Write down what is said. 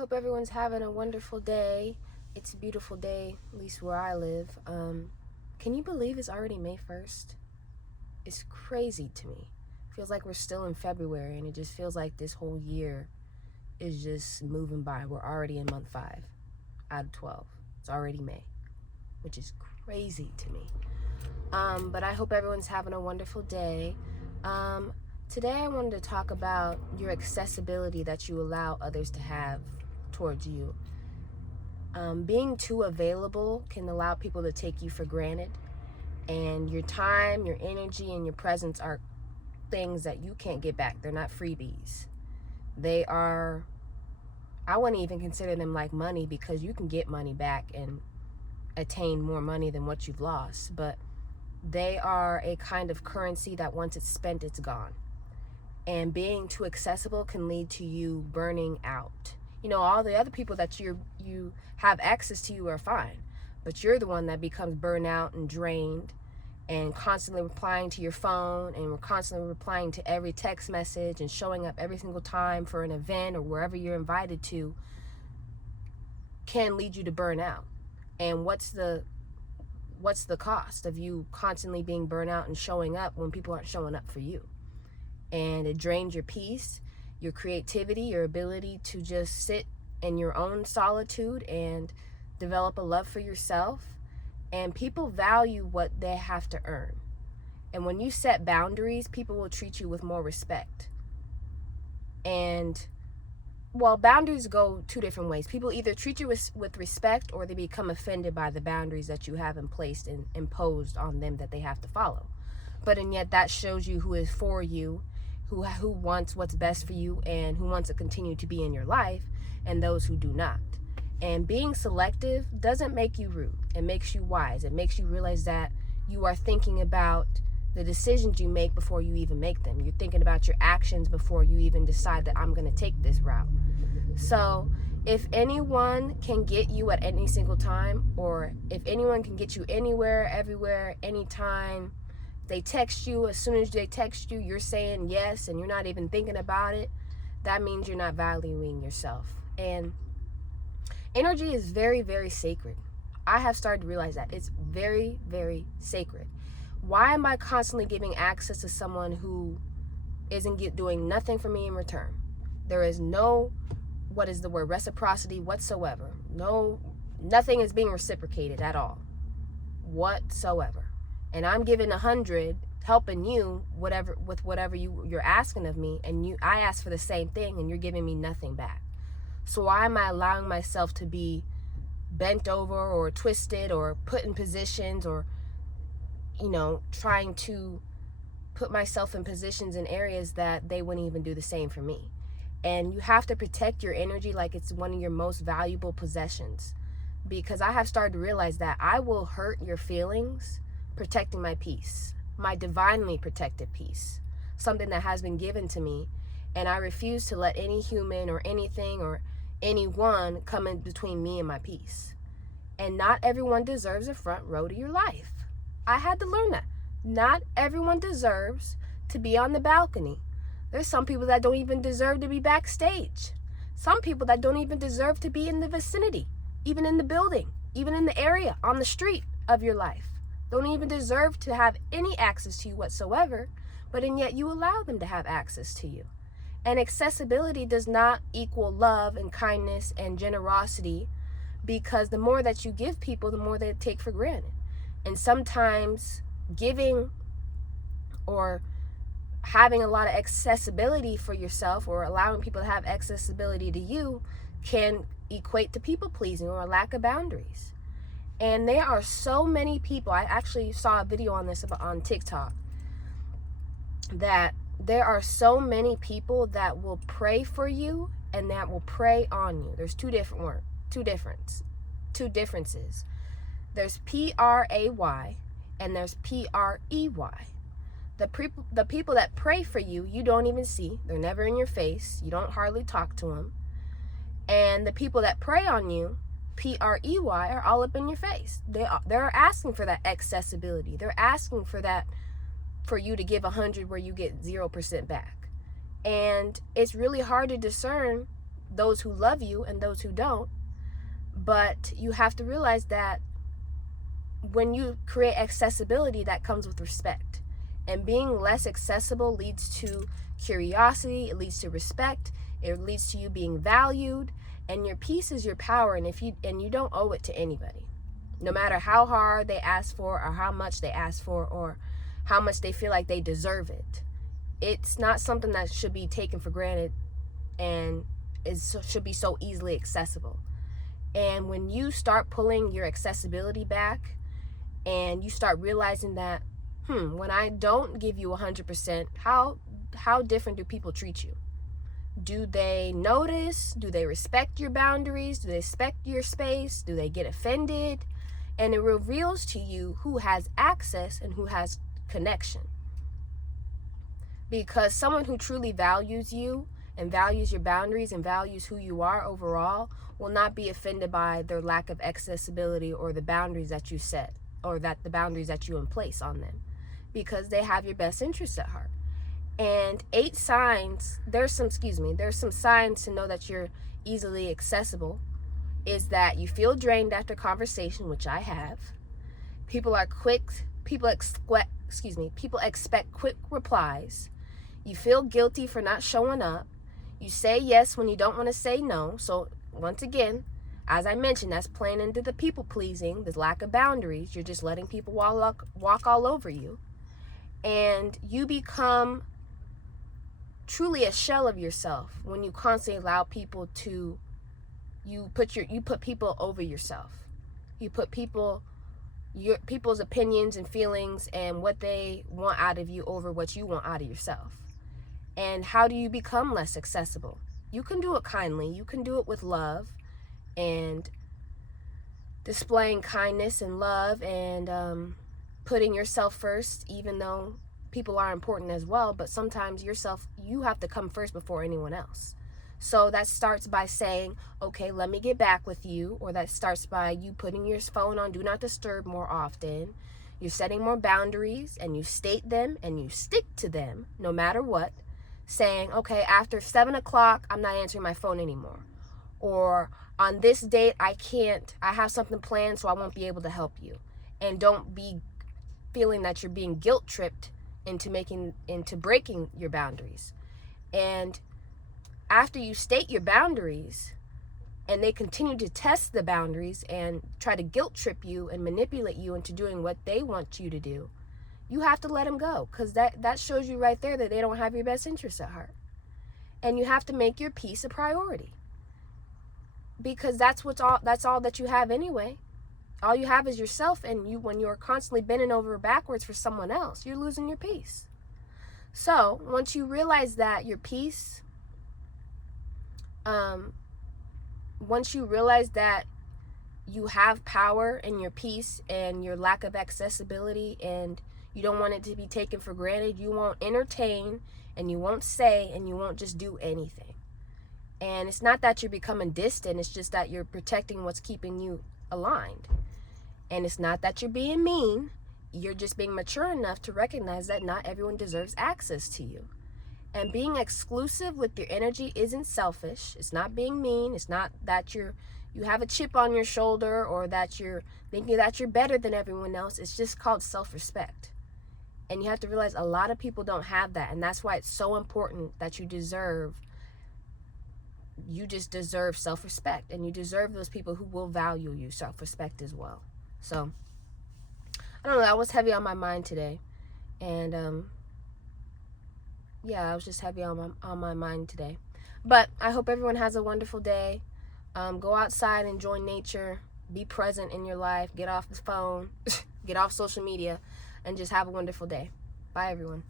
hope everyone's having a wonderful day. It's a beautiful day, at least where I live. Can you believe it's already May 1st? It's crazy to me. Feels like we're still in February, and it just feels like this whole year is just moving by. We're already in month 5 out of 12. It's already May, which is crazy to me. But I hope everyone's having a wonderful day. Today I wanted to talk about your accessibility that you allow others to have towards you. Being too available can allow people to take you for granted, and your time, your energy, and your presence are things that you can't get back. They're not freebies. They are, I wouldn't even consider them like money, because you can get money back and attain more money than what you've lost, but they are a kind of currency that once it's spent, it's gone. And being too accessible can lead to you burning out. You know, all the other people that you have access to you are fine, but you're the one that becomes burned out and drained, and constantly replying to your phone, and we're constantly replying to every text message, and showing up every single time for an event or wherever you're invited to, can lead you to burn out. And what's the cost of you constantly being burnt out and showing up when people aren't showing up for you? And it drains your peace, your creativity, your ability to just sit in your own solitude and develop a love for yourself. And people value what they have to earn. And when you set boundaries, people will treat you with more respect. And, well, boundaries go 2 different ways. People either treat you with respect, or they become offended by the boundaries that you have in place and imposed on them that they have to follow. But and yet that shows you who is for you, who wants what's best for you, and who wants to continue to be in your life, and those who do not. And being selective doesn't make you rude. It makes you wise. It makes you realize that you are thinking about the decisions you make before you even make them. You're thinking about your actions before you even decide that I'm going to take this route. So if anyone can get you at any single time, or if anyone can get you anywhere, everywhere, anytime, they text you, as soon as they text you, you're saying yes, and you're not even thinking about it, that means you're not valuing yourself. And energy is very, very sacred. I have started to realize that. It's very, very sacred. Why am I constantly giving access to someone who isn't doing nothing for me in return? There is no, reciprocity whatsoever. Nothing is being reciprocated at all, whatsoever. And I'm giving 100, helping you with whatever you're asking of me, and I ask for the same thing, and you're giving me nothing back. So why am I allowing myself to be bent over or twisted or put in positions, or trying to put myself in positions in areas that they wouldn't even do the same for me? And you have to protect your energy like it's one of your most valuable possessions, because I have started to realize that I will hurt your feelings protecting my peace, my divinely protected peace, something that has been given to me, and I refuse to let any human or anything or anyone come in between me and my peace. And not everyone deserves a front row to your life. I had to learn that. Not everyone deserves to be on the balcony. There's some people that don't even deserve to be backstage. Some people that don't even deserve to be in the vicinity, even in the building, even in the area, on the street of your life. Don't even deserve to have any access to you whatsoever, but and yet you allow them to have access to you. And accessibility does not equal love and kindness and generosity, because the more that you give people, the more they take for granted. And sometimes giving or having a lot of accessibility for yourself, or allowing people to have accessibility to you, can equate to people pleasing or a lack of boundaries. And there are so many people, I actually saw a video on this on TikTok, that there are so many people that will pray for you and that will prey on you. There's two differences. There's PRAY and there's PREY. The people that pray for you, you don't even see. They're never in your face. You don't hardly talk to them. And the people that prey on you, PREY, are all up in your face. They're asking for that accessibility. They're asking for that, for you to give 100 where you get 0% back. And it's really hard to discern those who love you and those who don't. But you have to realize that when you create accessibility, that comes with respect. And being less accessible leads to curiosity, it leads to respect, it leads to you being valued, and your peace is your power, and you don't owe it to anybody. No matter how hard they ask for, or how much they ask for, or how much they feel like they deserve it. It's not something that should be taken for granted and should be so easily accessible. And when you start pulling your accessibility back and you start realizing that, when I don't give you 100%, how different do people treat you? Do they notice? Do they respect your boundaries? Do they respect your space? Do they get offended? And it reveals to you who has access and who has connection. Because someone who truly values you and values your boundaries and values who you are overall will not be offended by their lack of accessibility or the boundaries that you set, or that the boundaries that you in place on them, because they have your best interests at heart. And there's some signs to know that you're easily accessible, is that you feel drained after conversation, which I have. People expect quick replies. You feel guilty for not showing up. You say yes when you don't want to say no. So once again, as I mentioned, that's playing into the people pleasing, this lack of boundaries. You're just letting people walk all over you. And you become truly a shell of yourself when you constantly allow people to, you put people over yourself. You put people's opinions and feelings and what they want out of you over what you want out of yourself. And how do you become less accessible? You can do it kindly. You can do it with love and displaying kindness and love and putting yourself first, even though people are important as well. But sometimes you have to come first before anyone else. So that starts by saying, okay, let me get back with you. Or that starts by you putting your phone on Do Not Disturb more often. You're setting more boundaries, and you state them and you stick to them no matter what. Saying, okay, after 7 o'clock, I'm not answering my phone anymore. Or on this date, I have something planned, so I won't be able to help you. And don't be feeling that you're being guilt tripped into breaking your boundaries. And after you state your boundaries and they continue to test the boundaries and try to guilt trip you and manipulate you into doing what they want you to do, you have to let them go, because that shows you right there that they don't have your best interests at heart. And you have to make your peace a priority, because that's all that you have anyway. All you have is yourself, and when you're constantly bending over backwards for someone else, you're losing your peace. So once you realize that your peace, once you realize that you have power in your peace and your lack of accessibility, and you don't want it to be taken for granted, you won't entertain, and you won't say, and you won't just do anything. And it's not that you're becoming distant, it's just that you're protecting what's keeping you aligned. And it's not that you're being mean, you're just being mature enough to recognize that not everyone deserves access to you. And being exclusive with your energy isn't selfish. It's not being mean. It's not that you have a chip on your shoulder, or that you're thinking that you're better than everyone else. It's just called self-respect. And you have to realize a lot of people don't have that. And that's why it's so important that you just deserve self-respect. And you deserve those people who will value you self-respect as well. So, I don't know, that was heavy on my mind today. And, I was just heavy on my mind today. But I hope everyone has a wonderful day. Go outside, enjoy nature, be present in your life, get off the phone, get off social media, and just have a wonderful day. Bye, everyone.